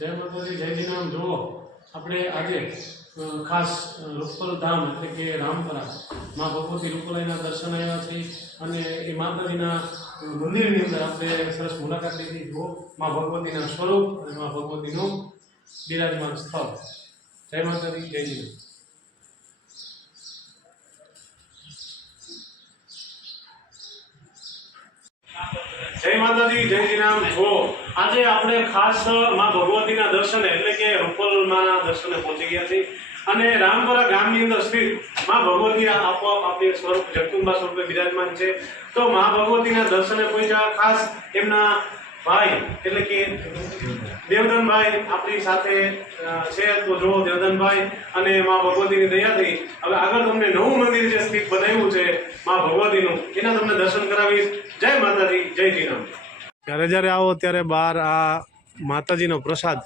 જય માતાજી જય રામ જુઓ આપણે આજે ખાસ અ, રૂપલ ધામ એટલે કે રામપરા મા ભગવતી રૂપલાઈના દર્શન આવ્યા છે અને એ માતાજીના મંદિરની અંદર આપણે સરસ મુલાકાત લીધી. જુઓ મા ભગવતીના સ્વરૂપ અને મા ભગવતીનું બિરાજમાન સ્થળ. જય માતાજી જય શ્રી માતાજી, જય શ્રી છો આજે આપણે ખાસમાં ભગવતીના દર્શન એટલે કે રૂપલમાના દર્શને પહોંચી ગયા છીએ. અને રામપરા ગામની અંદર સ્થિતમાં ભગવતી આપોઆપ આપણી સ્વરૂપ જગતુંબા સ્વરૂપે બિરાજમાન છે. તો માં ભગવતીના દર્શને પહોંચ્યા. ખાસ એમના ભાઈ, એટલે કે દેવદનભાઈ આપણી સાથે છે. તો જો દેવદનભાઈ અને માં ભગવતીની દયાથી. હવે આગળ તમને નવું મંદિર જે સ્થિત બનાવ્યું છે, માં ભગવતીનું, એના તમને દર્શન કરાવીશ. જય માતાજી, જય જીરામ રામ જ્યારે જ્યારે આવો ત્યારે બહાર આ માતાજીનો પ્રસાદ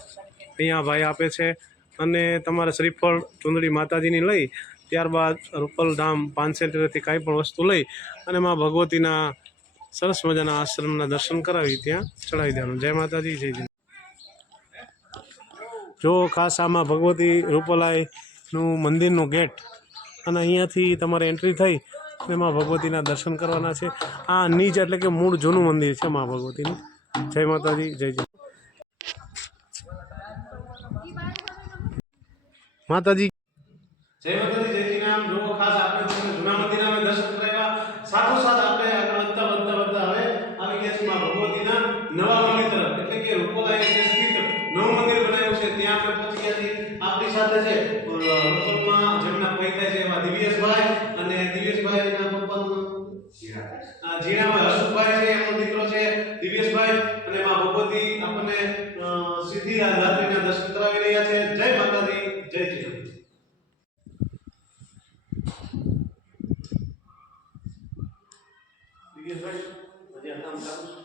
અહીંયા ભાઈ આપે છે. અને તમારે શ્રીફળ, ચુંદડી માતાજીની લઈ, ત્યારબાદ રૂપલ ધામ પાનસેન્ટરથી કાંઈ પણ વસ્તુ લઈ અને માં ભગવતીના સરસ મજાના આશ્રમના દર્શન કરાવી ત્યાં ચડાવી દેવાનું. જય માતાજી, જય જય. જો ખાસ આમાં ભગવતી રૂપલાઈનું મંદિરનું ગેટ અને અહીંયાથી તમારે એન્ટ્રી થઈ, એમાં ભગવતીના દર્શન કરવાના છે. આ નીચ એટલે કે મૂળ જૂનું મંદિર છે મા ભગવતીનું જય માતાજી, જય જય. માતાજી. જય માતાજી, જય શ્રી રામ. જો ખાસ આપણે જૂના મંદિરના દર્શન કરાવ્યા સાથોસાથ સાથે છે. અ, જેમના પૈતા છે એવા દિવ્યેશભાઈ અને દિવ્યેશભાઈના પપ્પાનું આ જીણાભાઈ હસુભાઈ છે એમનો દીકરો છે દિવ્યેશભાઈ. અને માં ભગવતી આપણને સીધી આ રાત્રિના દર્શન કરાવી રહ્યા છે. જય માતાજી જય રામ દિવ્યેશભાઈ આજે આ કામ ચાલુ છે?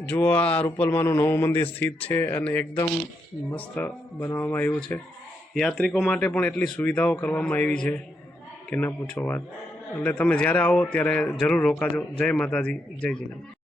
જુઓ આ રૂપલમાનું નવું મંદિર સ્થિત છે અને એકદમ મસ્ત બનાવવામાં આવ્યું છે. યાત્રિકો માટે પણ એટલી સુવિધાઓ કરવામાં આવી છે કે ન પૂછો વાત. એટલે તમે જ્યારે આવો ત્યારે જરૂર રોકાજો. જય માતાજી, જય જીના